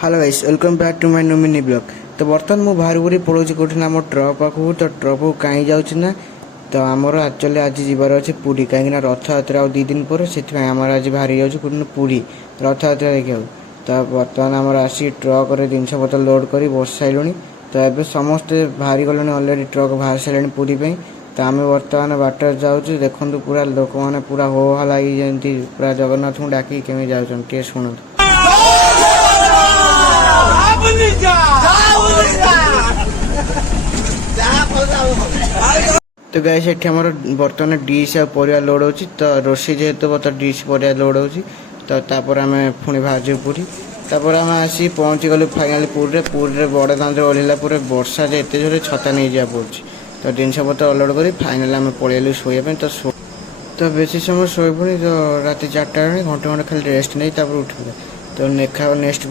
Hello guys welcome back to my new mini blog. तो बर्तमान मु बाहर बुरी पड़ोची कोठी आम ट्रक पाखु तो ट्रक कहीं जाऊँ ना तो आमर एक्चुअली आज जीवार अच्छे पुरी कहीं रथ यात्रा दी दिन पर से आज बाहरी जाऊँ पुरी रथ यात्रा देखा। तो बर्तमान आमर आसी ट्रक जिनपतर लोड कर बस सारे तो ये समस्ते बाहरी गले अलरेडी ट्रक बाहर सारे पुरी तो आम बर्तमान बाट जाऊँ देखु पूरा लोक मैंने पूरा हो हा लगी पूरा जगन्नाथ को डाक केमी जाऊँ शुणु। तो गाइस एठी हमर बर्तमान डिश आ परिया लोड होची तो रोसी जेहेतु बता डिश परिया लोड होची तो तापर आमे पुणी भाजू पूरी तापर आमे आसी पहुँची गलु फाइनाली पुरी रे बड़ दांडे ओल्हेला पुरे वर्षा जे एते जोरे छता नहीं जा पड़ची तो जिनस पत्र अलोड करी फाइनाली आमे पळेलु सोया तो बेसी समय सोई पुणी तो राति 4टा घंटे घंटे खाली रेस्ट नहीं तापर उठिला तो नेक्स्ट